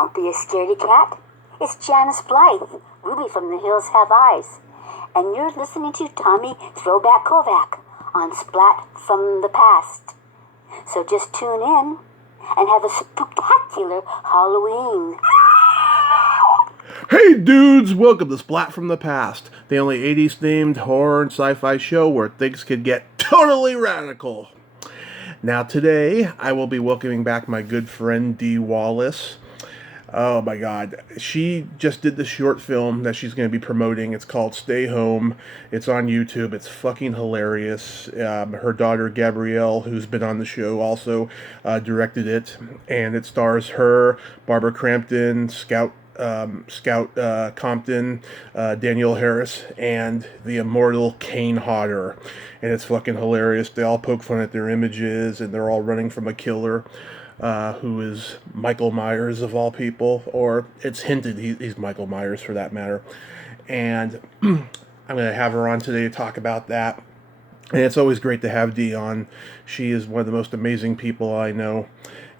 Don't be a scaredy cat. It's Janice Blythe, Ruby from the Hills Have Eyes. And you're listening to Tommy Throwback Kovac on Splat from the Past. So just tune in and have a spectacular Halloween. Hey dudes, welcome to Splat from the Past, the only 80s themed horror and sci-fi show where things could get totally radical. Now today, I will be welcoming back my good friend Dee Wallace. Oh my god, she just did the short film that she's going to be promoting. It's called Stay Home. It's on YouTube. It's fucking hilarious. Her daughter Gabrielle, who's been on the show, also directed it. And it stars her, Barbara Crampton, Scout Compton, Danielle Harris, and the immortal Kane Hodder. And it's fucking hilarious. They all poke fun at their images, and they're all running from a killer. Who is Michael Myers of all people, or it's hinted he's Michael Myers for that matter. And I'm going to have her on today to talk about that. And it's always great to have Dee on. She is one of the most amazing people I know.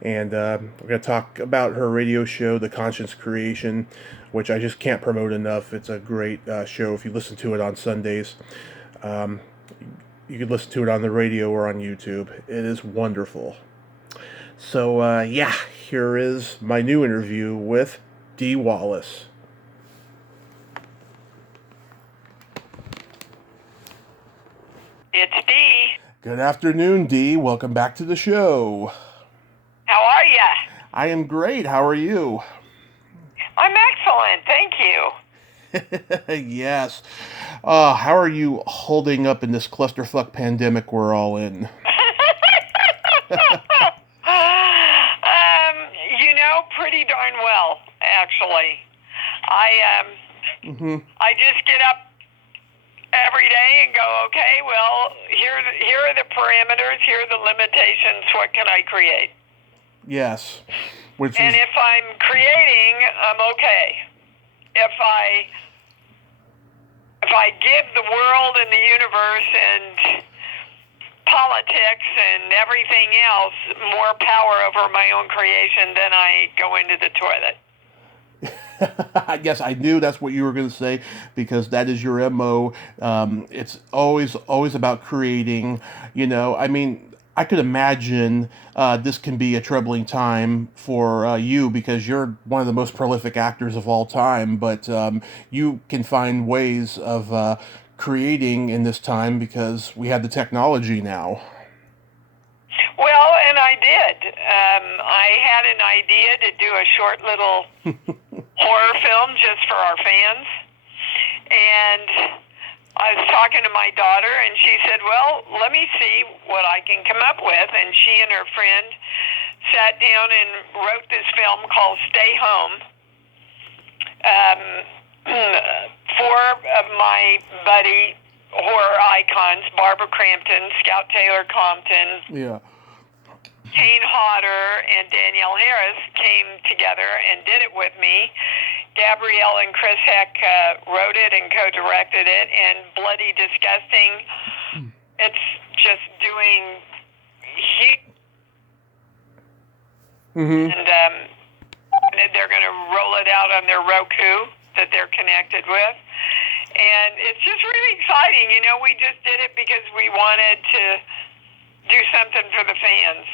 And we're going to talk about her radio show, The Conscience Creation, which I just can't promote enough. It's a great show if you listen to it on Sundays. You can listen to it on the radio or on YouTube. It is wonderful. So, here is my new interview with Dee Wallace. It's Dee. Good afternoon, Dee. Welcome back to the show. How are ya? I am great. How are you? I'm excellent, thank you. Yes. How are you holding up in this clusterfuck pandemic we're all in? Pretty darn well, actually. I just get up every day and go, okay, well, here are the parameters, here are the limitations, what can I create? Yes. If I'm creating, I'm okay. If I give the world and the universe and politics and everything else more power over my own creation, then I go into the toilet. I guess I knew that's what you were going to say, because that is your MO. It's always about creating, I mean, I could imagine this can be a troubling time for you, because you're one of the most prolific actors of all time, but you can find ways of creating in this time because we have the technology now. Well, and I did. I had an idea to do a short little horror film just for our fans. And I was talking to my daughter, and she said, well, let me see what I can come up with. And she and her friend sat down and wrote this film called Stay Home. Four of my buddy horror icons, Barbara Crampton, Scout Taylor Compton, Kane Hodder, and Danielle Harris came together and did it with me. Gabrielle and Chris Heck wrote it and co-directed it, and Bloody Disgusting. It's just doing huge. And they're going to roll it out on their Roku that they're connected with. And it's just really exciting. We just did it because we wanted to do something for the fans,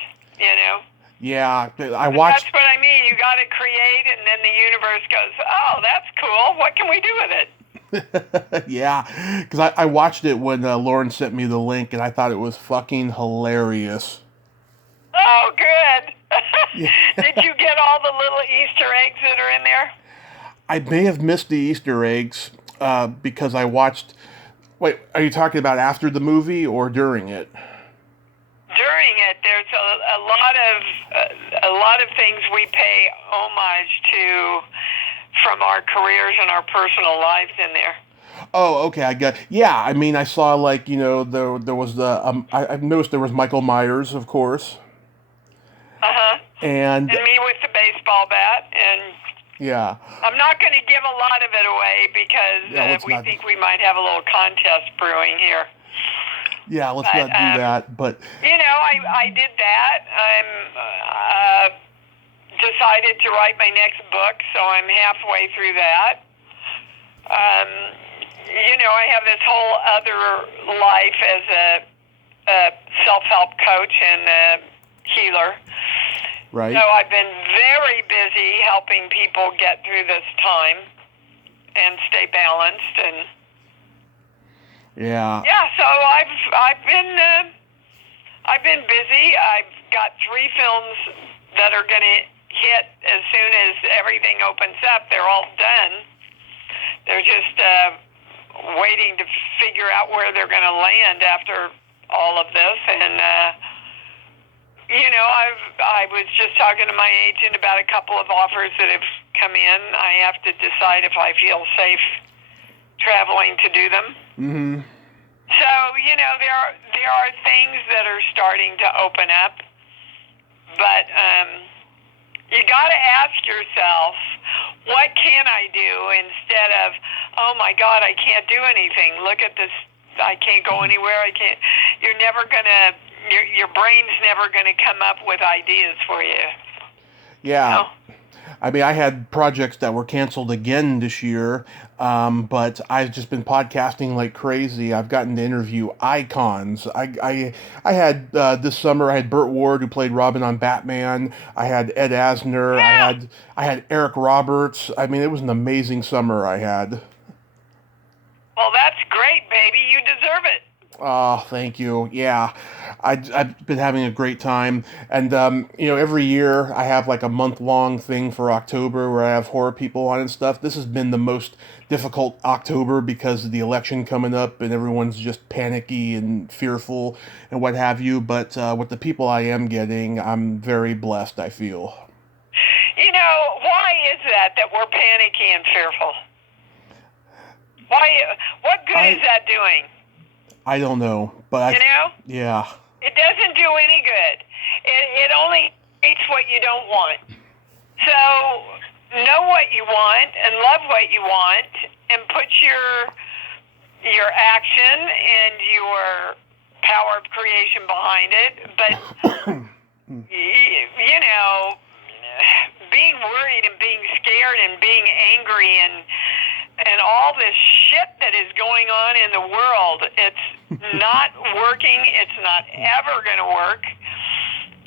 Yeah, I watched... That's what I mean. You got to create, and then the universe goes, oh, that's cool. What can we do with it? Yeah, because I watched it when Lauren sent me the link, and I thought it was fucking hilarious. Oh, good. Did you get all the little Easter eggs that are in there? I may have missed the Easter eggs because I watched... Wait, are you talking about after the movie or during it? During it, there's a lot of things we pay homage to from our careers and our personal lives in there. Oh, okay, I got... Yeah, I mean, I saw, there was the... I noticed there was Michael Myers, of course. Uh-huh. And me with the baseball bat, and... Yeah. I'm not going to give a lot of it away because we think we might have a little contest brewing here. Yeah, let's not do that, but... I did that. I'm decided to write my next book, so I'm halfway through that. I have this whole other life as a self-help coach and a healer. Right. So I've been very busy helping people get through this time and stay balanced. And yeah. So I've been busy. I've got 3 films that are going to hit as soon as everything opens up. They're all done. They're just waiting to figure out where they're going to land after all of this. And, I was just talking to my agent about a couple of offers that have come in. I have to decide if I feel safe traveling to do them. Mm-hmm. So, there are things that are starting to open up. But you got to ask yourself, what can I do instead of, oh my God, I can't do anything. Look at this. I can't go anywhere. You're never going to, your brain's never going to come up with ideas for you. Yeah. I mean, I had projects that were canceled again this year, but I've just been podcasting like crazy. I've gotten to interview icons. I had this summer. I had Burt Ward, who played Robin on Batman. I had Ed Asner. Yeah. I had Eric Roberts. I mean, it was an amazing summer I had. Well, that's great, baby. You deserve it. Oh, thank you. Yeah, I've been having a great time. And, every year I have like a month-long thing for October where I have horror people on and stuff. This has been the most difficult October because of the election coming up and everyone's just panicky and fearful and what have you. But with the people I am getting, I'm very blessed, I feel. Why is that we're panicky and fearful? Why? What good is that doing? I don't know, but yeah. It doesn't do any good. It only creates what you don't want. So know what you want and love what you want and put your action and your power of creation behind it. But, being worried and being scared and being angry and all this shit that is going on in the world, it's not working. It's not ever going to work.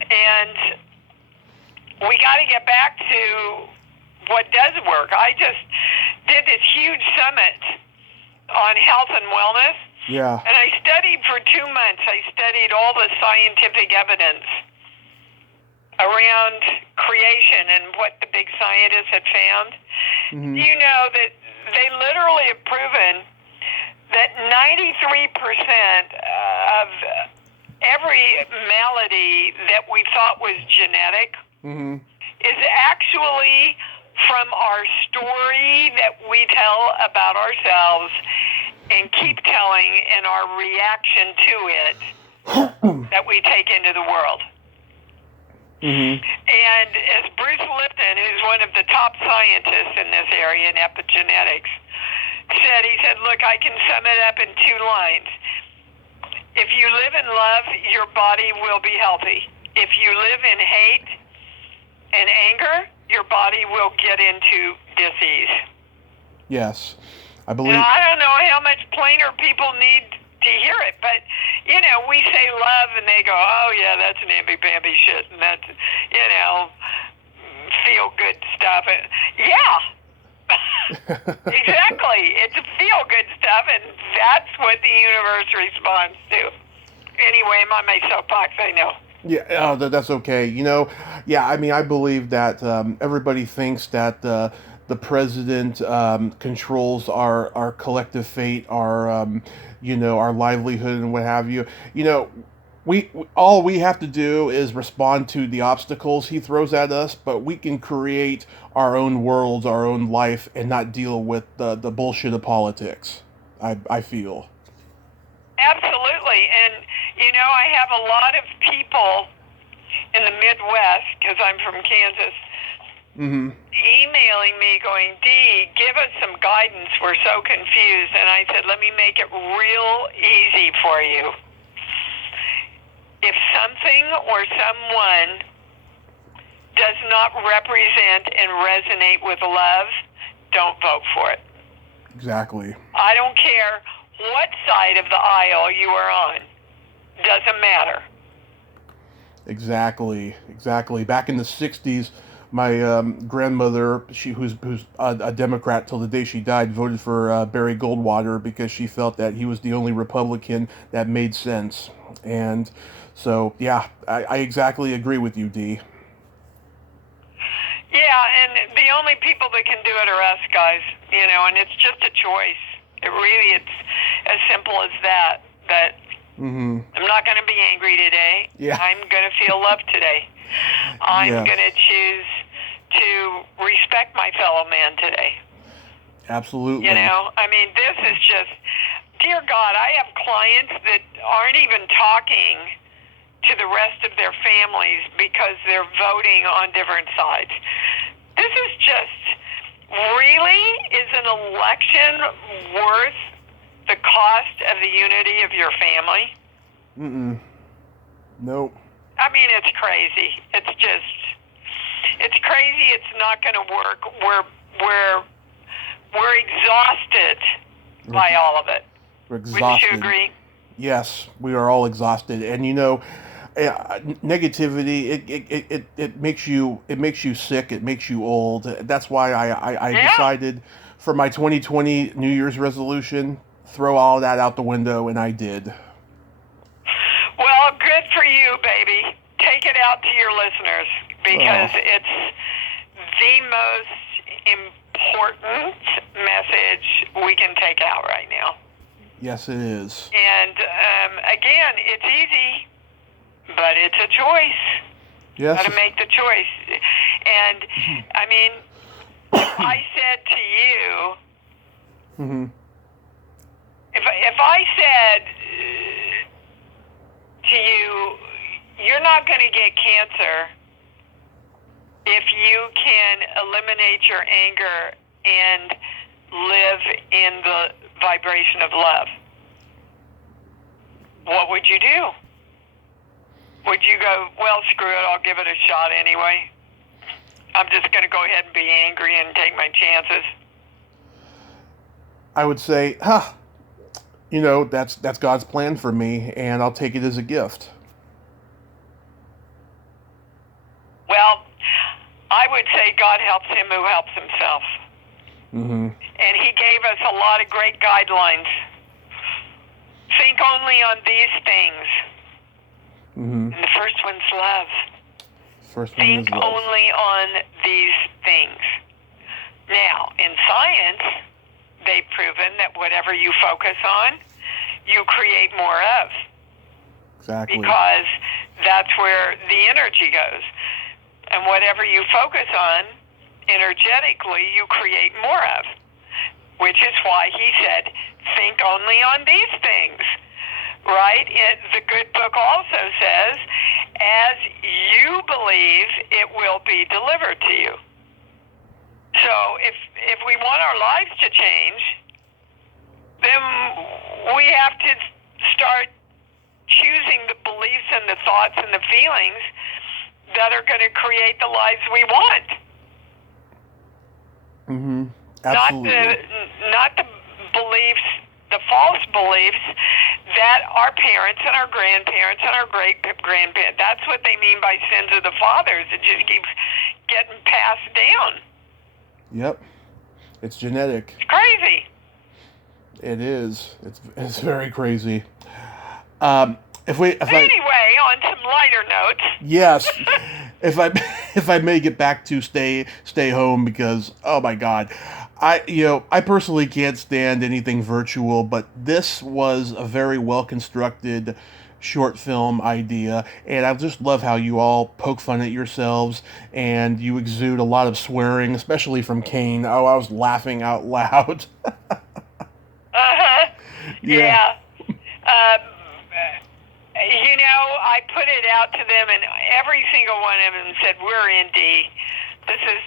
And we got to get back to what does work. I just did this huge summit on health and wellness. Yeah. And I studied for 2 months. I studied all the scientific evidence around creation and what the big scientists had found. Mm-hmm. You know that they literally have proven that 93% of every malady that we thought was genetic mm-hmm. is actually from our story that we tell about ourselves and keep telling and our reaction to it that we take into the world. Mm-hmm. And as Bruce Lipton, who's one of the top scientists in this area in epigenetics, he said, look, I can sum it up in 2 lines. If you live in love, your body will be healthy. If you live in hate and anger, your body will get into disease. Yes, I believe. Now, I don't know how much plainer people need to hear it, but we say love and they go, oh yeah, that's an amby-bamby shit, and that's feel good stuff. Yeah. Exactly. It's feel good stuff, and that's what the universe responds to. Anyway, I'm on my soapbox, I know. Yeah, that's okay. I mean, I believe that everybody thinks that the president controls our collective fate, our livelihood and what have you. We all we have to do is respond to the obstacles he throws at us, but we can create our own worlds, our own life, and not deal with the bullshit of politics. I feel. Absolutely, and I have a lot of people in the Midwest, because I'm from Kansas, mm-hmm. emailing me going, Dee, give us some guidance. We're so confused. And I said, let me make it real easy for you. If something or someone does not represent and resonate with love, don't vote for it. Exactly. I don't care what side of the aisle you are on. Doesn't matter. Exactly. Back in the 60s, my grandmother, who's a Democrat till the day she died, voted for Barry Goldwater because she felt that he was the only Republican that made sense. And so, yeah, I exactly agree with you, Dee. Yeah, and the only people that can do it are us guys, and it's just a choice. It's as simple as that. But Mm-hmm. I'm not going to be angry today. Yeah. I'm going to feel love today. I'm Yes. going to choose to respect my fellow man today. Absolutely. This is just, dear God, I have clients that aren't even talking to the rest of their families because they're voting on different sides. This is just, really, is an election worth the cost of the unity of your family? Nope. It's crazy. It's crazy. It's not going to work. We're exhausted by all of it. We're exhausted. Wouldn't you agree? Yes, we are all exhausted, and negativity it makes you sick. It makes you old. That's why I decided for my 2020 New Year's resolution, throw all that out the window, and I did. Well, good for you, baby. Take it out to your listeners because it's the most important message we can take out right now. Yes, it is. And again, it's easy, but it's a choice. Yes. Got to make the choice. And if I said to you, Mm-hmm. if I said to you, you're not going to get cancer if you can eliminate your anger and live in the vibration of love, what would you do? Would you go, well, screw it, I'll give it a shot anyway? I'm just going to go ahead and be angry and take my chances. I would say, that's God's plan for me, and I'll take it as a gift. Well, I would say God helps him who helps himself. Mm-hmm. And he gave us a lot of great guidelines. Think only on these things. Mm-hmm. And the first one's love. Think only on these things. Now, in science, they've proven that whatever you focus on, you create more of. Exactly. Because that's where the energy goes. And whatever you focus on, energetically, you create more of. Which is why he said, think only on these things. Right? The good book also says, as you believe, it will be delivered to you. So if we want our lives to change, then we have to start choosing the beliefs and the thoughts and the feelings that are going to create the lives we want. Mm-hmm. Absolutely. Not the beliefs, the false beliefs that our parents and our grandparents and our great-grandparents, that's what they mean by sins of the fathers. It just keeps getting passed down. Yep. It's genetic. It's crazy. It is. It's very crazy. Anyway, on some lighter notes. Yes. if I may get back to stay home, because oh my God, I personally can't stand anything virtual, but this was a very well constructed short film idea, and I just love how you all poke fun at yourselves and you exude a lot of swearing, especially from Kane. Oh, I was laughing out loud. Yeah. I put it out to them, and every single one of them said, we're in D. This is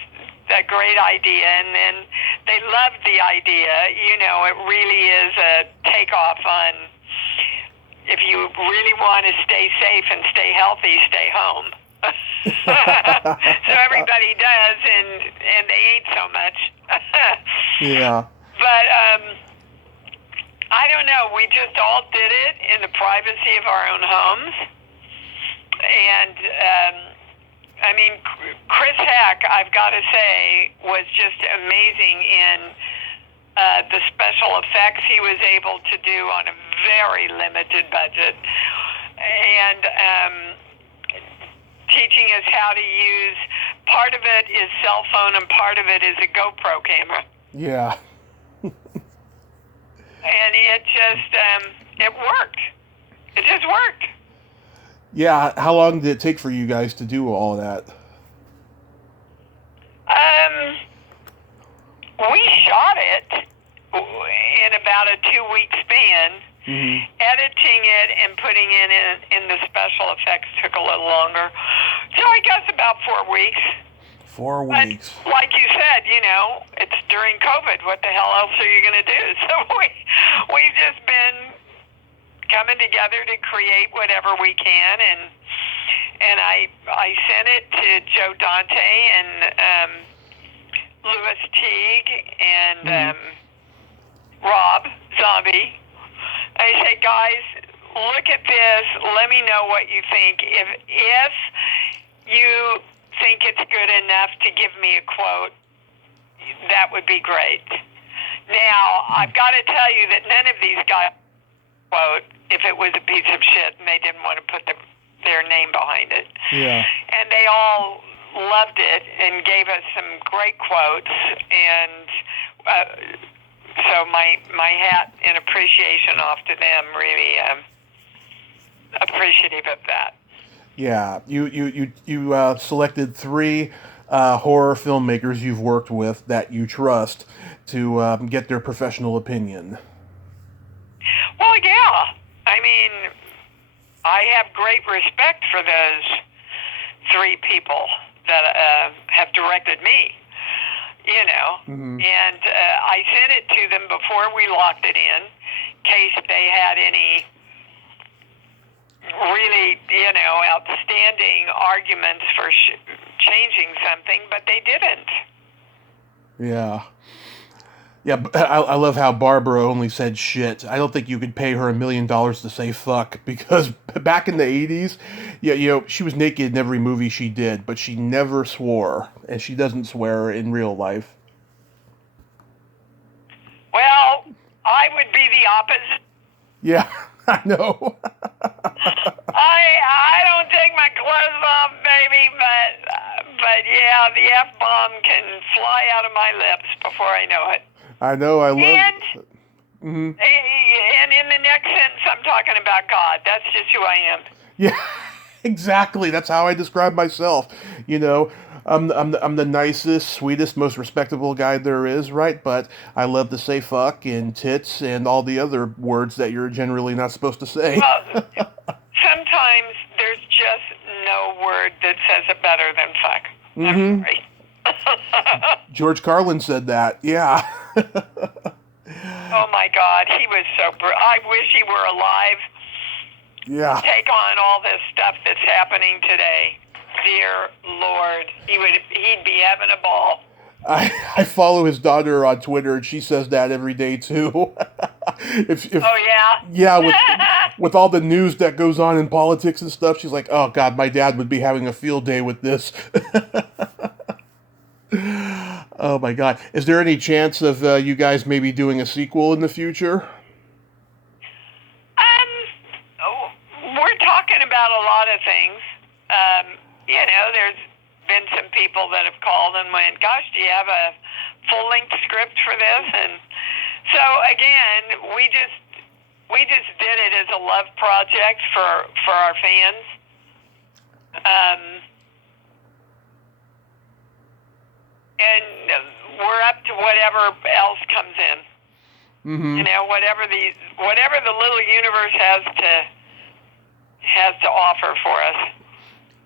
a great idea. And then they loved the idea. It really is a takeoff on, if you really want to stay safe and stay healthy, stay home. So everybody does, and they ain't so much. Yeah. But I don't know. We just all did it in the privacy of our own homes. And, I mean, Chris Heck, I've got to say, was just amazing in the special effects he was able to do on a very limited budget. And teaching us how to use, part of it is cell phone and part of it is a GoPro camera. Yeah. And it just, it worked. It just worked. Yeah, how long did it take for you guys to do all that? We shot it in about a 2-week span. Mm-hmm. Editing it and putting it in the special effects took a little longer. So I guess about 4 weeks. 4 weeks. But like you said, you know, it's during COVID. What the hell else are you going to do? So we've just been coming together to create whatever we can, and I sent it to Joe Dante and Louis Teague and Rob Zombie. I say, guys, look at this. Let me know what you think. If you think it's good enough to give me a quote, that would be great. Now, I've got to tell you that none of these guys quote if it was a piece of shit and they didn't want to put their name behind it. Yeah. And they all loved it and gave us some great quotes, and so my hat and appreciation off to them. Really appreciative of that. Yeah, you selected 3 horror filmmakers you've worked with that you trust to get their professional opinion. Well, yeah. I mean, I have great respect for those 3 people that have directed me. You know, and I sent it to them before we locked it in case they had any really, you know, outstanding arguments for changing something, but they didn't. Yeah. Yeah, I love how Barbara only said shit. I don't think you could pay her $1 million to say fuck, because back in the 80s, yeah, you know, she was naked in every movie she did, but she never swore, and she doesn't swear in real life. Well, I would be the opposite. Yeah, I know. I don't take my clothes off, baby, but yeah, the F-bomb can fly out of my lips before I know it. I know, I love it. And in the next sentence, I'm talking about God. That's just who I am. Yeah, exactly. That's how I describe myself. You know, I'm the nicest, sweetest, most respectable guy there is, right? But I love to say fuck and tits and all the other words that you're generally not supposed to say. Well, sometimes there's just no word that says it better than fuck. I'm sorry. George Carlin said that, yeah. Oh my God, he was so I wish he were alive. Yeah. Take on all this stuff that's happening today. Dear Lord, he'd be having a ball. I follow his daughter on Twitter, and she says that every day too. Oh yeah. Yeah, with all the news that goes on in politics and stuff, she's like, "Oh God, my dad would be having a field day with this." Oh my God, is there any chance of you guys maybe doing a sequel in the future? We're talking about a lot of things. You know, there's been some people that have called and went, "Gosh, do you have a full-length script for this?" And so again, we just did it as a love project for our fans. And we're up to whatever else comes in. You know, whatever the little universe has to offer for us.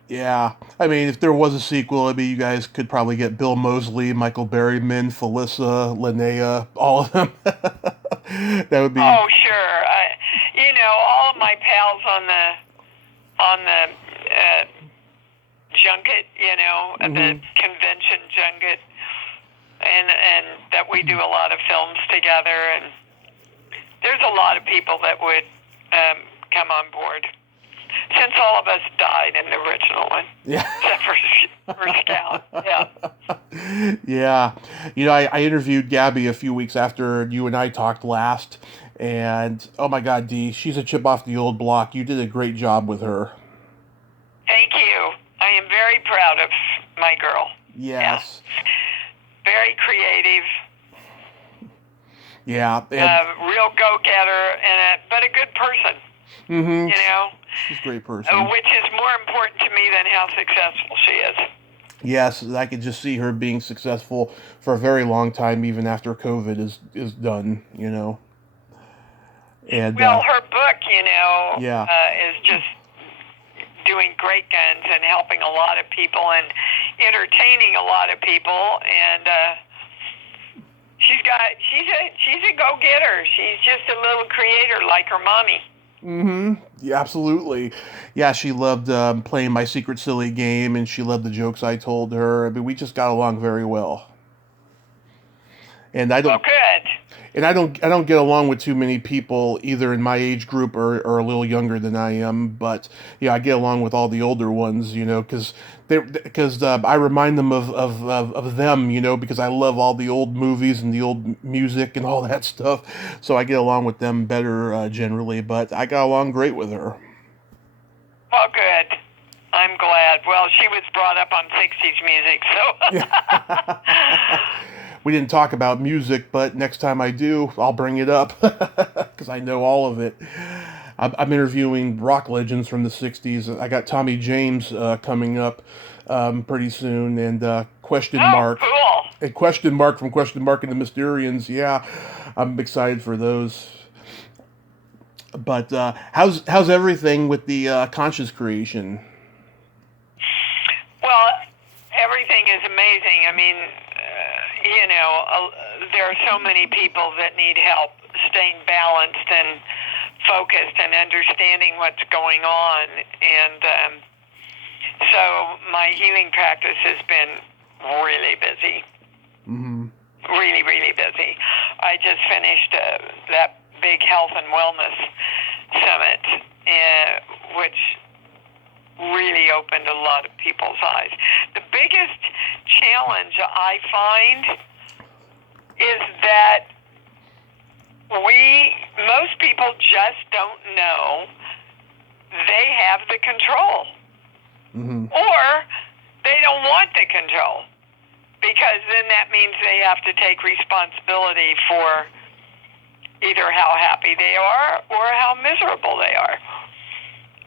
Yeah, I mean, if there was a sequel, I mean, you guys could probably get Bill Moseley, Michael Berryman, Felissa, Linnea, all of them. That would be. Oh, sure. You know, all of my pals on the junket, the convention junket, and that we do a lot of films together, and there's a lot of people that would come on board. Since all of us died in the original one. Yeah. Except for Scout. Yeah. Yeah. I interviewed Gabby a few weeks after you and I talked last. And, oh my God, Dee, she's a chip off the old block. You did a great job with her. Thank you. I am very proud of my girl. Yes. Yeah. Very creative. Yeah. Real go-getter, but a good person. Mm-hmm. She's a great person. Which is more important to me than how successful she is. Yes, I could just see her being successful for a very long time, even after COVID is done, And her book, yeah. Is just doing great guns and helping a lot of people and entertaining a lot of people, and she's a go-getter. She's just a little creator like her mommy. Mm-hmm. Yeah, absolutely. Yeah, she loved playing my secret silly game, and she loved the jokes I told her. I mean, we just got along very well. And I don't. Oh, good. And I don't get along with too many people either in my age group or a little younger than I am. But yeah, I get along with all the older ones, because I remind them of them, because I love all the old movies and the old music and all that stuff. So I get along with them better generally. But I got along great with her. Oh, good. I'm glad. Well, she was brought up on 60s music, so. We didn't talk about music, but next time I do, I'll bring it up because I know all of it. I'm interviewing rock legends from the 60s. I got Tommy James coming up pretty soon, and Question Mark. Cool. And Question Mark from Question Mark and the Mysterians. Yeah, I'm excited for those. But how's everything with the conscious creation? Well, everything is amazing. I mean, there are so many people that need help staying balanced and focused and understanding what's going on. And so my healing practice has been really busy. Mm-hmm. Really, really busy. I just finished that big health and wellness summit, which really opened a lot of people's eyes. The biggest challenge I find is that most people just don't know they have the control. Mm-hmm. Or they don't want the control, because then that means they have to take responsibility for either how happy they are or how miserable they are.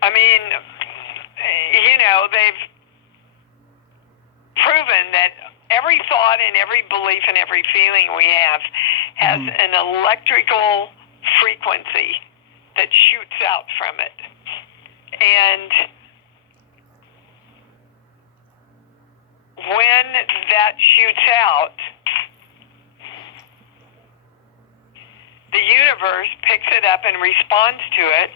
I mean, they've proven that every thought and every belief and every feeling we have has an electrical frequency that shoots out from it. And when that shoots out, the universe picks it up and responds to it,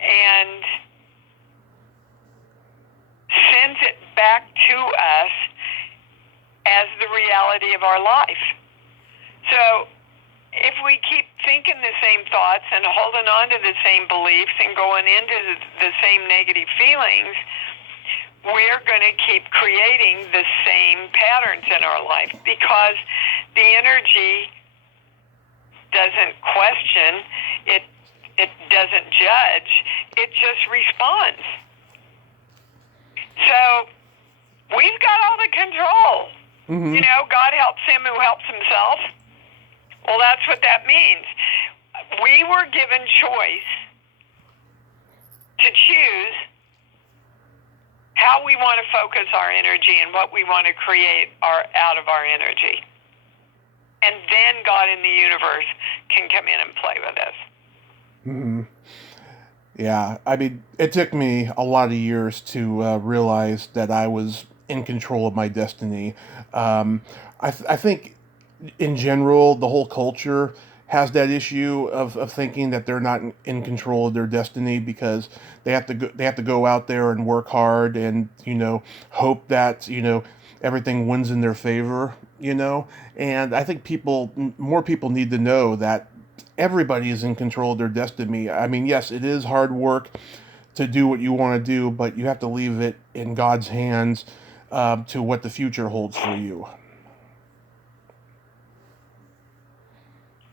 and sends it back to us as the reality of our life. So if we keep thinking the same thoughts and holding on to the same beliefs and going into the same negative feelings, we're going to keep creating the same patterns in our life, because the energy doesn't question, it doesn't judge, it just responds. So we've got all the control. Mm-hmm. God helps him who helps himself. Well, that's what that means. We were given choice to choose how we want to focus our energy and what we want to create out of our energy. And then God in the universe can come in and play with us. Mm-hmm. Yeah, I mean, it took me a lot of years to realize that I was in control of my destiny. I think, in general, the whole culture has that issue of thinking that they're not in control of their destiny because they have to go out there and work hard and hope that everything wins in their favor, and I think more people need to know that everybody is in control of their destiny. I mean, yes, it is hard work to do what you want to do, but you have to leave it in God's hands to what the future holds for you.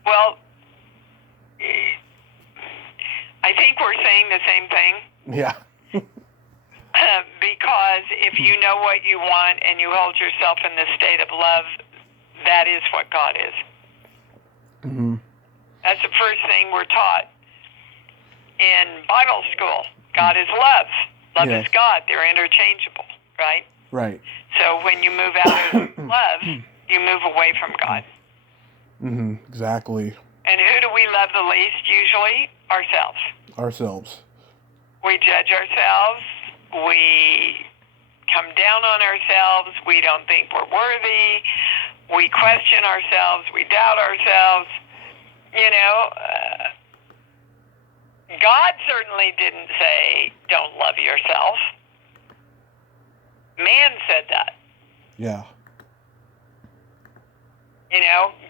Well, I think we're saying the same thing. Yeah. Because if you know what you want and you hold yourself in the state of love, that is what God is. Mm-hmm. That's the first thing we're taught in Bible school. God is love. Love is God. They're interchangeable, right? Right. So when you move out of love, you move away from God. Mm-hmm. Exactly. And who do we love the least usually? Ourselves. Ourselves. We judge ourselves. We come down on ourselves. We don't think we're worthy. We question ourselves. We doubt ourselves. God certainly didn't say, don't love yourself. Man said that. Yeah.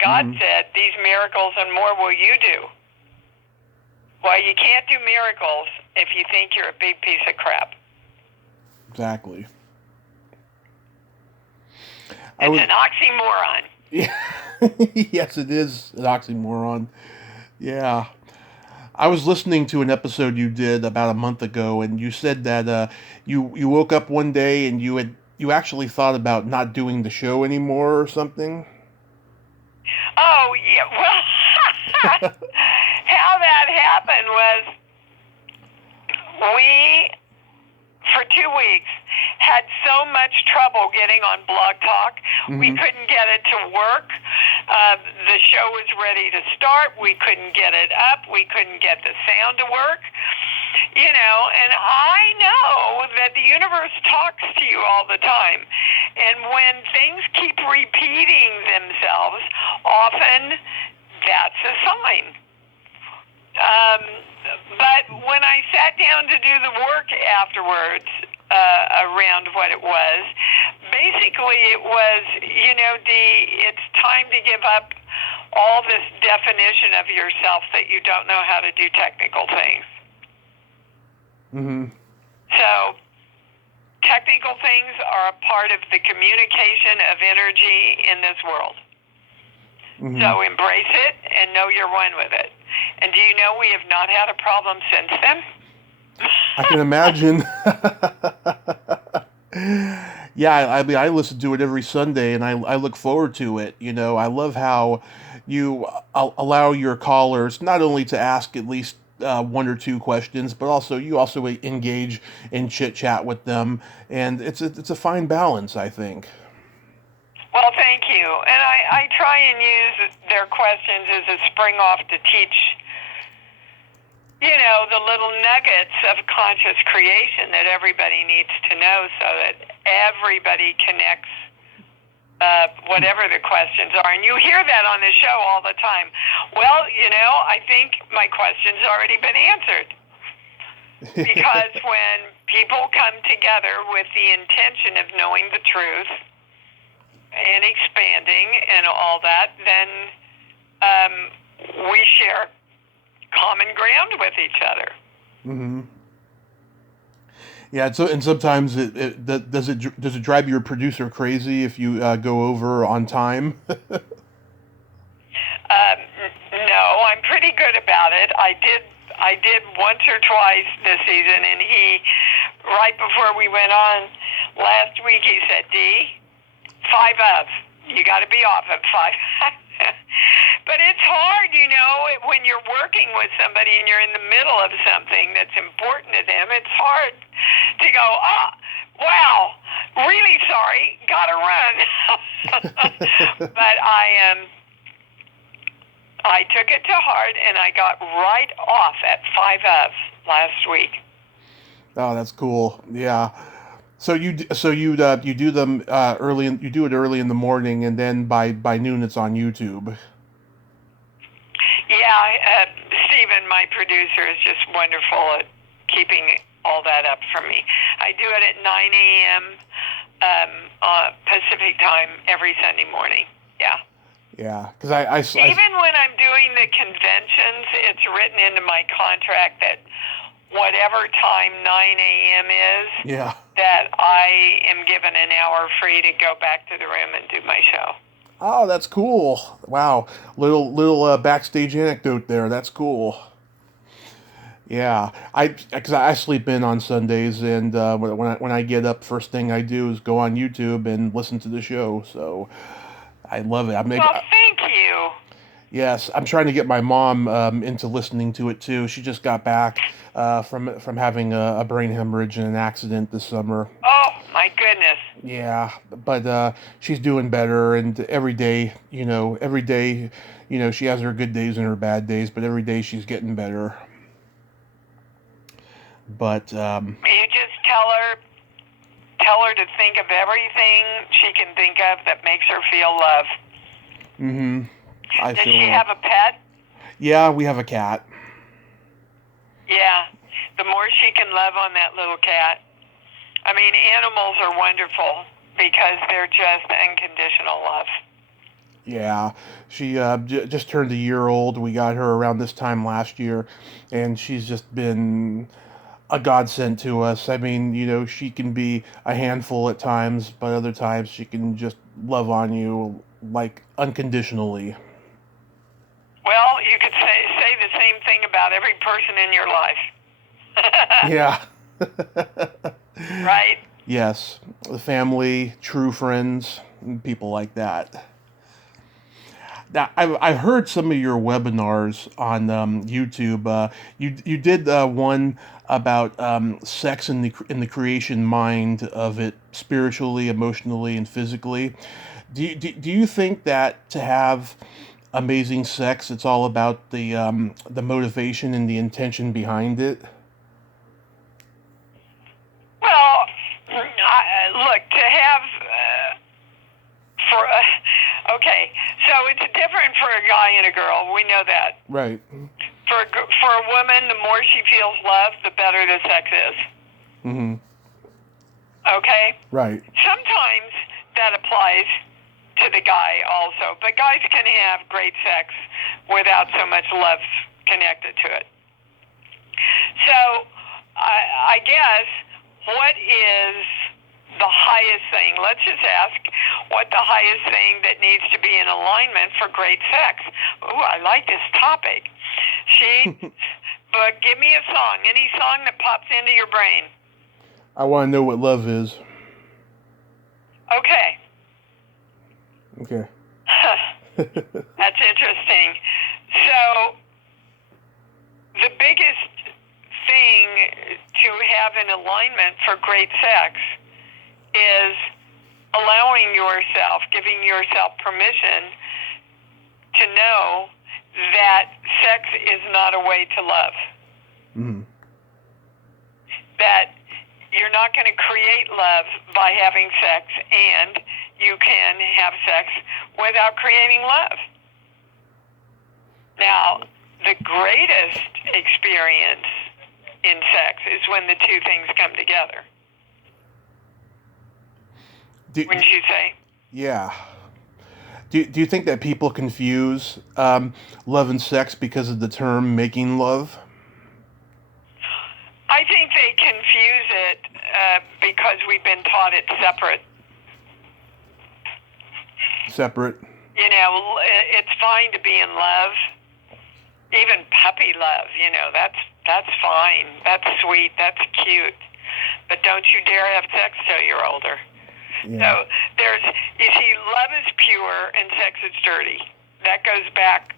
God said, these miracles and more will you do. Well, you can't do miracles if you think you're a big piece of crap. Exactly. It's an oxymoron. Yeah. Yes, it is an oxymoron. Yeah. I was listening to an episode you did about a month ago, and you said that you woke up one day and you actually thought about not doing the show anymore or something. Oh, yeah. Well, how that happened was we, for 2 weeks, had so much trouble getting on Blog Talk. Mm-hmm. We couldn't get it to work. The show was ready to start. We couldn't get it up. We couldn't get the sound to work. And I know that the universe talks to you all the time. And when things keep repeating themselves, often that's a sign. But when I sat down to do the work afterwards, around what it was, basically it was, Dee, it's time to give up all this definition of yourself that you don't know how to do technical things. Mm-hmm. So, technical things are a part of the communication of energy in this world. Mm-hmm. So embrace it and know you're one with it. And do you know we have not had a problem since then? I can imagine. Yeah, I mean, I listen to it every Sunday, and I look forward to it. I love how you allow your callers not only to ask at least one or two questions, but you also engage in chit chat with them, and it's a fine balance, I think. Well, thank you. And I try and use their questions as a spring off to teach, the little nuggets of conscious creation that everybody needs to know so that everybody connects whatever the questions are. And you hear that on the show all the time. Well, I think my question's already been answered. Because when people come together with the intention of knowing the truth and expanding and all that, then we share common ground with each other. Mm-hmm. Yeah, and sometimes does it drive your producer crazy if you go over on time? No, I'm pretty good about it. I did once or twice this season, and he, right before we went on last week, he said, Dee, 5 of. You got to be off at 5. But it's hard, when you're working with somebody and you're in the middle of something that's important to them. It's hard to go, wow, really sorry, gotta run. But I took it to heart, and I got right off at 5 of last week. Oh, that's cool. Yeah. So you do them early. You do it early in the morning, and then by noon it's on YouTube. Yeah, Stephen, my producer, is just wonderful at keeping all that up for me. I do it at 9 a.m. Pacific time every Sunday morning. Yeah. Yeah, because I even when I'm doing the conventions, it's written into my contract that whatever time 9 a.m. is, yeah, that I am given an hour free to go back to the room and do my show. Oh, that's cool. Wow, little backstage anecdote there. That's cool. Yeah, because I sleep in on Sundays, and when I get up, first thing I do is go on YouTube and listen to the show. So I love it. Well, thank you. Yes, I'm trying to get my mom into listening to it too. She just got back from having a brain hemorrhage in an accident this summer. Oh my goodness. Yeah, but she's doing better, and every day, she has her good days and her bad days, but every day she's getting better. But you just tell her to think of everything she can think of that makes her feel love. Mm-hmm. Does she have a pet? Yeah, we have a cat. Yeah, the more she can love on that little cat. I mean, animals are wonderful because they're just unconditional love. Yeah, she just turned a year old. We got her around this time last year, and she's just been a godsend to us. I mean, she can be a handful at times, but other times she can just love on you like unconditionally. Well, you could say the same thing about every person in your life. Yeah. Right? Yes. The family, true friends, people like that. Now, I've heard some of your webinars on YouTube. You did one about sex in the creation mind of it, spiritually, emotionally, and physically. Do you think that to have amazing sex, it's all about the motivation and the intention behind it? Well, look, to have okay, so it's different for a guy and a girl. We know that. Right. For a woman, the more she feels love, the better the sex is. Mm-hmm. Okay? Right. Sometimes that applies to the guy also, but guys can have great sex without so much love connected to it. So, I guess, what is the highest thing? Let's just ask what the highest thing that needs to be in alignment for great sex. Ooh, I like this topic. But give me a song, any song that pops into your brain. I want to know what love is. Okay. Okay. That's interesting. So, the biggest thing to have in alignment for great sex is allowing yourself, giving yourself permission to know that sex is not a way to love. Mm-hmm. That you're not going to create love by having sex, and you can have sex without creating love. Now, the greatest experience in sex is when the two things come together. Wouldn't you say? Yeah. Do you think that people confuse love and sex because of the term making love? I think they confuse it because we've been taught it's separate. Separate? It's fine to be in love. Even puppy love, that's fine. That's sweet. That's cute. But don't you dare have sex till you're older. Yeah. So you see, love is pure and sex is dirty. That goes back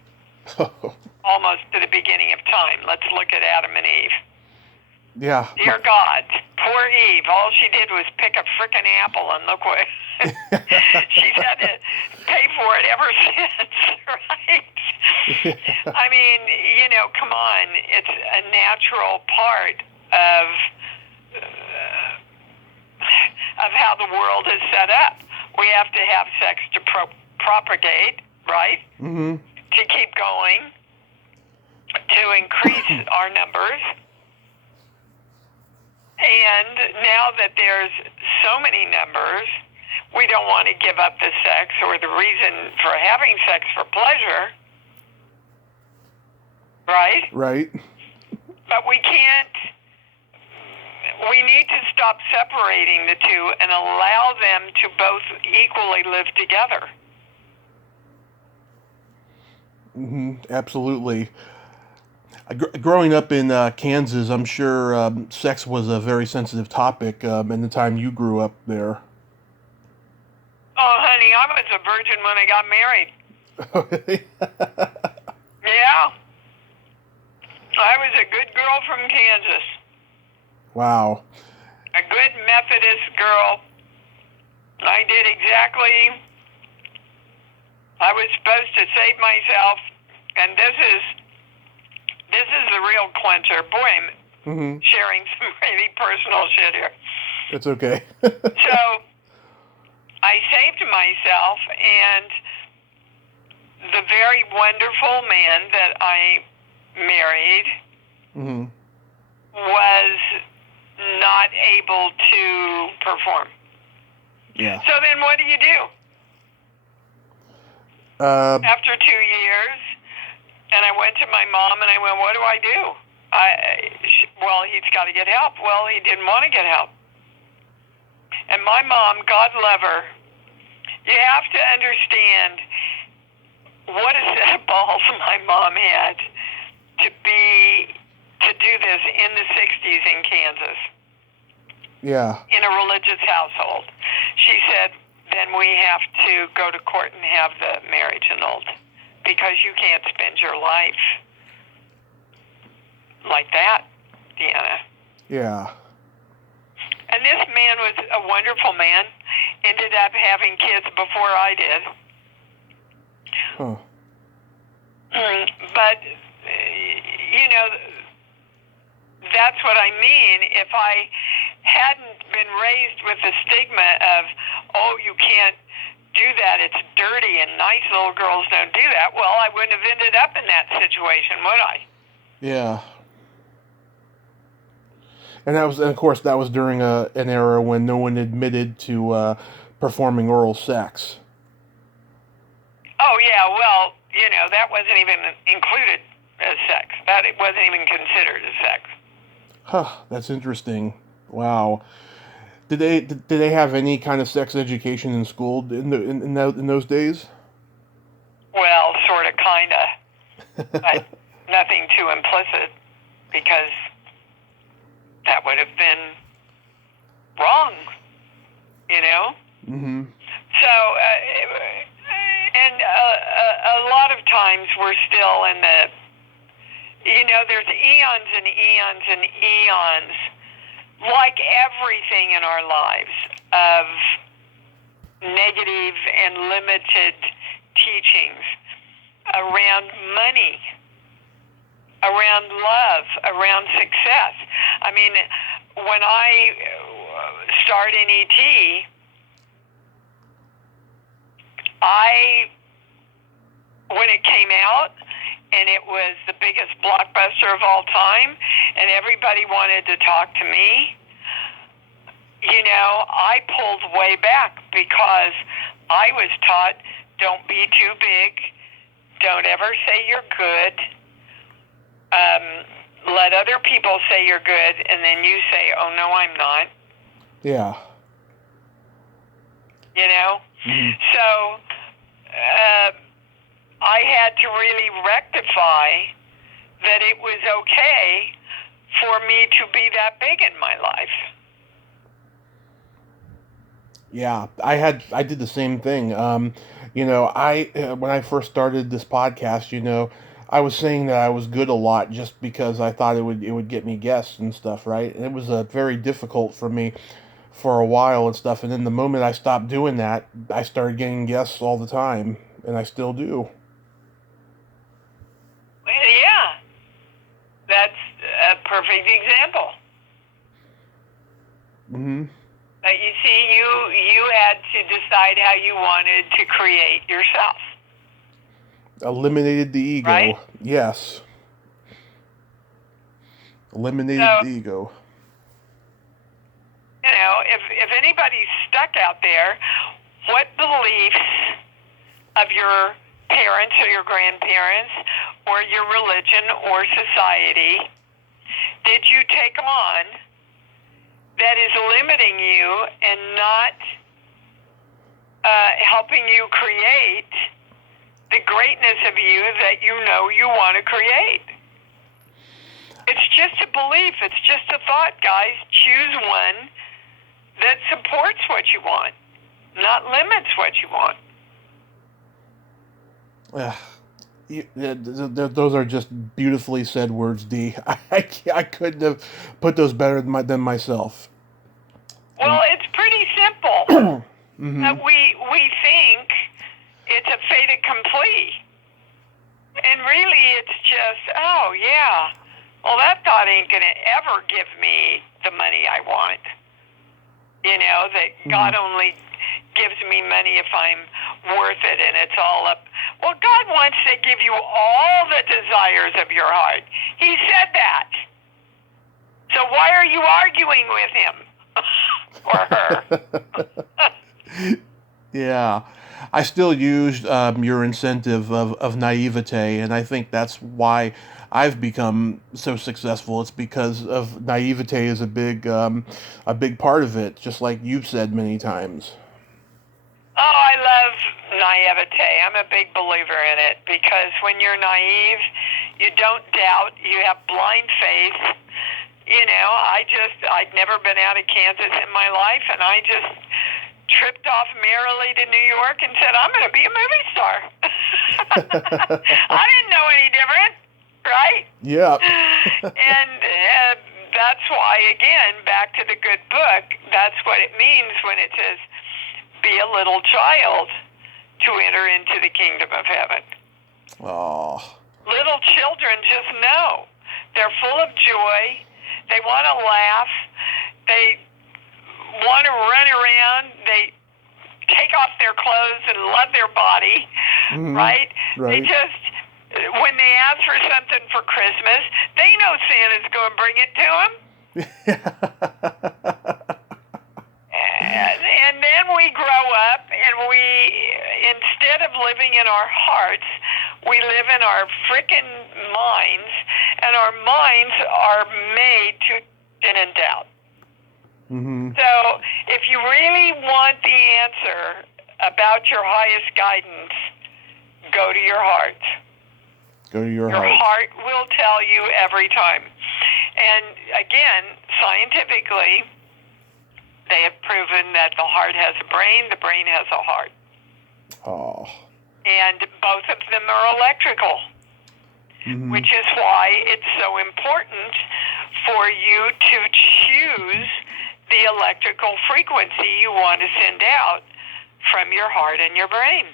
almost to the beginning of time. Let's look at Adam and Eve. Yeah. Dear God, poor Eve. All she did was pick a frickin' apple, and look what she's had to pay for it ever since, right? I mean, come on. It's a natural part of how the world is set up. We have to have sex to propagate, right? Mm-hmm. To keep going. to increase our numbers. And now that there's so many numbers, we don't want to give up the sex or the reason for having sex for pleasure. Right? Right. But we can't. We need to stop separating the two and allow them to both equally live together. Absolutely. Growing up in Kansas, I'm sure sex was a very sensitive topic in the time you grew up there. Oh, honey, I was a virgin when I got married. Yeah. I was a good girl from Kansas. Wow. A good Methodist girl. I did exactly. I was supposed to save myself, and this is the real clincher. Boy, I'm sharing some really personal shit here. It's okay. So I saved myself, and the very wonderful man that I married was not able to perform. Yeah. So then what do you do? After 2 years, and I went to my mom and I went, what do I do? Well, he's got to get help. Well, he didn't want to get help. And my mom, God love her, you have to understand what a set of balls my mom had to do this in the 60s in Kansas. Yeah. In a religious household. She said, then we have to go to court and have the marriage annulled because you can't spend your life like that, Deanna. Yeah. And this man was a wonderful man, ended up having kids before I did. Huh. But, you know, that's what I mean. If I hadn't been raised with the stigma of, oh, you can't do that, it's dirty, and nice little girls don't do that, well, I wouldn't have ended up in that situation, would I? Yeah. And of course, that was during an era when no one admitted to performing oral sex. Oh, yeah, well, you know, that wasn't even included as sex. That it wasn't even considered as sex. Huh, that's interesting. Wow. Did they have any kind of sex education in school in those days? Well, sort of, kind of, but nothing too implicit, because that would have been wrong, you know? Mm-hmm. So, and a lot of times we're still in the, you know, there's eons and eons and eons, like everything in our lives, of negative and limited teachings around money, around love, around success. I mean, when I started in ET, when it came out, and it was the biggest blockbuster of all time, and everybody wanted to talk to me, you know, I pulled way back because I was taught, don't be too big, don't ever say you're good, let other people say you're good, and then you say, oh, no, I'm not. Yeah. You know? Mm-hmm. So, I had to really rectify that it was okay for me to be that big in my life. Yeah, I did the same thing. You know, when I first started this podcast, you know, I was saying that I was good a lot just because I thought it would get me guests and stuff, right? And it was very difficult for me for a while and stuff. And then the moment I stopped doing that, I started getting guests all the time, and I still do. Yeah, that's a perfect example. Mm-hmm. But you see, you had to decide how you wanted to create yourself. Eliminated the ego. Right? Yes. Eliminated the ego. You know, if anybody's stuck out there, what beliefs of your parents or your grandparents or your religion or society did you take on that is limiting you and not helping you create the greatness of you that you know you want to create? It's just a belief. It's just a thought, guys. Choose one that supports what you want, not limits what you want. Those are just beautifully said words, Dee. I couldn't have put those better than myself. Well, it's pretty simple. We think it's a fait accompli. And really it's just, oh, yeah, well, that thought ain't going to ever give me the money I want. You know, that God only gives me money if I'm worth it, and it's all up. Well, God wants to give you all the desires of your heart. He said that. So why are you arguing with him or her? Yeah. I still used your incentive of naivete, and I think that's why I've become so successful. It's because of naivete is a big part of it, just like you've said many times. Oh, I love naivete. I'm a big believer in it because when you're naive, you don't doubt, you have blind faith. You know, I'd never been out of Kansas in my life, and I just tripped off merrily to New York and said, I'm going to be a movie star. I didn't know any different, right? Yeah. And that's why, again, back to the good book, that's what it means when it says, be a little child to enter into the kingdom of heaven. Oh. Little children just know. They're full of joy. They want to laugh. They want to run around. They take off their clothes and love their body, right? They just, when they ask for something for Christmas, they know Santa's going to bring it to them. And then we grow up and we, instead of living in our hearts, we live in our frickin' minds, and our minds are made to spin in doubt. So if you really want the answer about your highest guidance, go to your heart. Go to your heart. heart. Your heart will tell you every time. And again, scientifically, they have proven that the heart has a brain, the brain has a heart. Oh. And both of them are electrical, which is why it's so important for you to choose the electrical frequency you want to send out from your heart and your brain.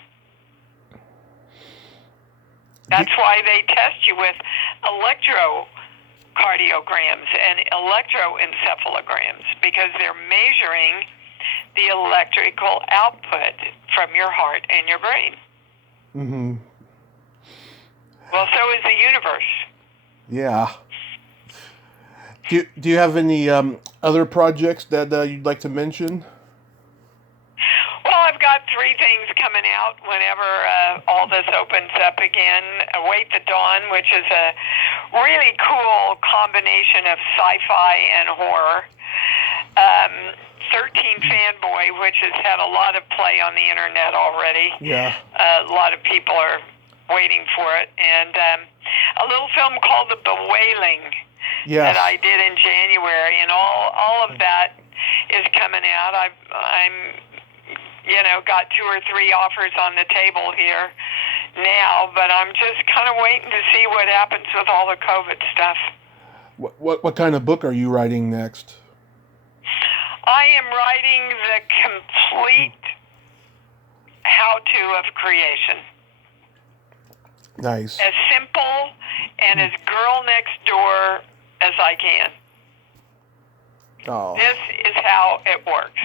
That's why they test you with electrocardiograms and electroencephalograms, because they're measuring the electrical output from your heart and your brain. Well, so is the universe. Yeah. Do you have any other projects that you'd like to mention? Well, I've got 3 things coming out whenever all this opens up again. Await the Dawn, which is a really cool combination of sci-fi and horror. 13 Fanboy, which has had a lot of play on the internet already. Yeah. A lot of people are waiting for it. And a little film called The Bewailing that I did in January, and all of that is coming out. I'm got 2 or 3 offers on the table here now, but I'm just kind of waiting to see what happens with all the COVID stuff. What kind of book are you writing next? I am writing the complete how-to of creation. Nice. As simple and as girl next door as I can. Oh. This is how it works.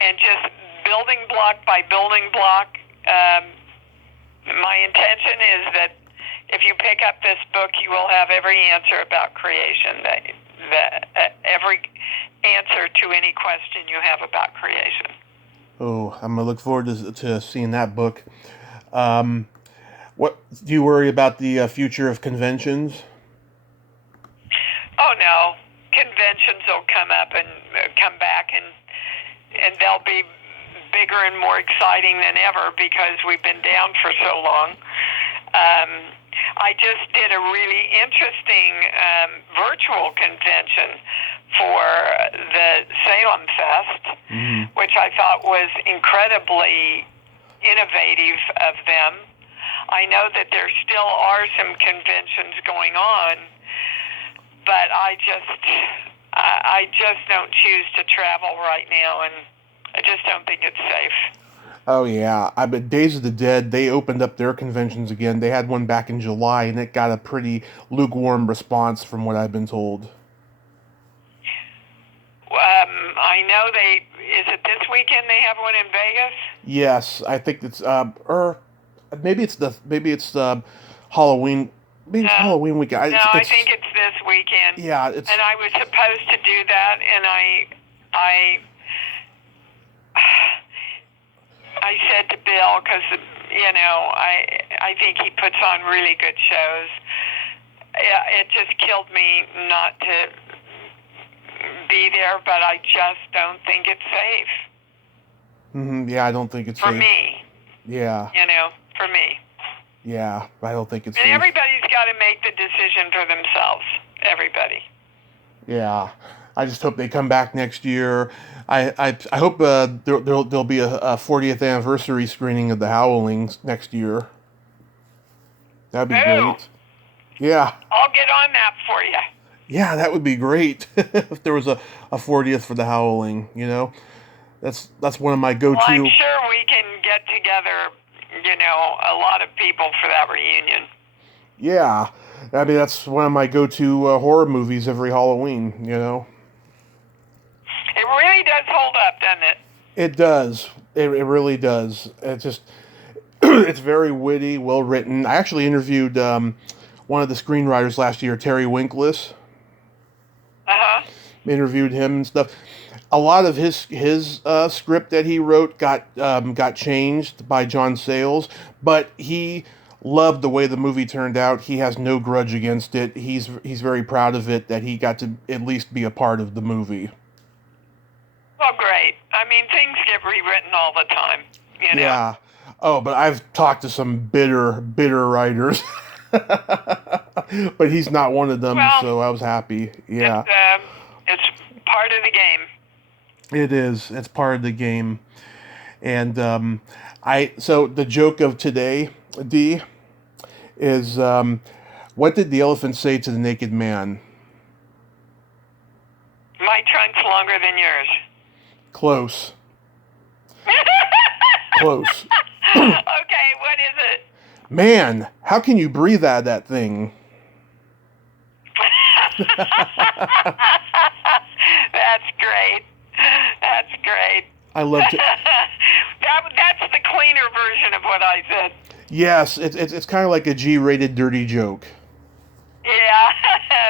And just building block by building block, my intention is that if you pick up this book, you will have every answer about creation, every answer to any question you have about creation. Oh, I'm going to look forward to seeing that book. What do you worry about the future of conventions? Oh, no. Conventions will come up and come back, and they'll be bigger and more exciting than ever because we've been down for so long. I just did a really interesting virtual convention for the Salem Fest, which I thought was incredibly innovative of them. I know that there still are some conventions going on, but I just don't choose to travel right now, and I just don't think it's safe. Oh, yeah. I bet Days of the Dead, they opened up their conventions again. They had one back in July, and it got a pretty lukewarm response from what I've been told. I know is it this weekend they have one in Vegas? Yes, I think it's, maybe it's Halloween. Maybe it's Halloween weekend. I think it's this weekend. Yeah, it's. And I was supposed to do that, and I said to Bill, because, I think he puts on really good shows. It just killed me not to be there, but I just don't think it's safe. Yeah, I don't think it's safe. For me. Yeah. For me. Yeah, I don't think it's and safe. Everybody's got to make the decision for themselves. Everybody. Yeah. I just hope they come back next year. I hope there'll be a 40th anniversary screening of the Howling next year. That'd be great. Yeah. I'll get on that for you. Yeah, that would be great if there was a 40th for the Howling. That's one of my go-to. Well, I'm sure we can get together, a lot of people for that reunion. Yeah, I mean that's one of my go-to horror movies every Halloween. It really does hold up, doesn't it? It does. It really does. It's just, it's very witty, well written. I actually interviewed one of the screenwriters last year, Terry Winkless. Interviewed him and stuff. A lot of his script that he wrote got changed by John Sayles, but he loved the way the movie turned out. He has no grudge against it. He's very proud of it that he got to at least be a part of the movie. Well, great. I mean, things get rewritten all the time, Yeah. Oh, but I've talked to some bitter writers. But he's not one of them, so I was happy. Yeah. It's part of the game. It is. It's part of the game. And so the joke of today, Dee, is what did the elephant say to the naked man? My trunk's longer than yours. Close. Close. Okay, what is it? Man, how can you breathe out of that thing? That's great. That's great. I love it. That's the cleaner version of what I said. Yes, it's kind of like a G-rated dirty joke. Yeah,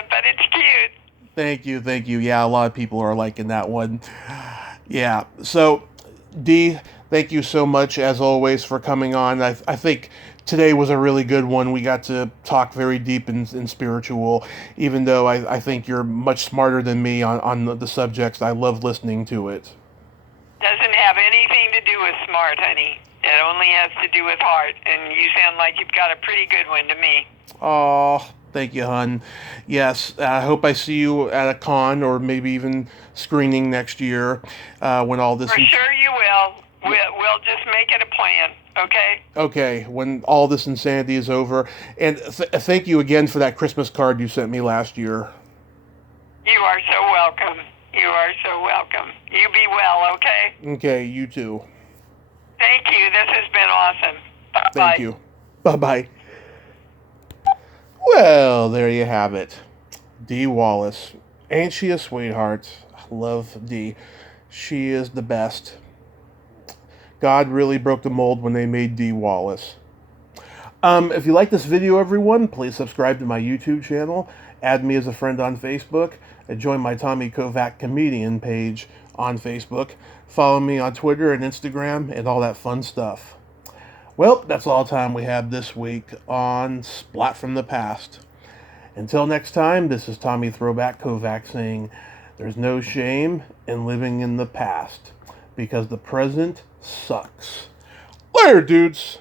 but it's cute. Thank you. Yeah, a lot of people are liking that one. Yeah, so, Dee, thank you so much, as always, for coming on. I think today was a really good one. We got to talk very deep and spiritual, even though I think you're much smarter than me on the subjects. I love listening to it. Doesn't have anything to do with smart, honey. It only has to do with heart, and you sound like you've got a pretty good one to me. Oh, thank you, hon. Yes, I hope I see you at a con or maybe even screening next year when all this... For sure you will. We'll just make it a plan, okay? Okay, when all this insanity is over. And thank you again for that Christmas card you sent me last year. You are so welcome. You are so welcome. You be well, okay? Okay, you too. Thank you. This has been awesome. Bye-bye. Thank you. Bye-bye. Well, there you have it. Dee Wallace. Ain't she a sweetheart? I love Dee. She is the best. God really broke the mold when they made Dee Wallace. If you like this video, everyone, please subscribe to my YouTube channel, add me as a friend on Facebook, and join my Tommy Kovac Comedian page on Facebook. Follow me on Twitter and Instagram and all that fun stuff. Well, that's all the time we have this week on Splat from the Past. Until next time, this is Tommy Throwback Kovac saying, there's no shame in living in the past, because the present sucks. Later, dudes!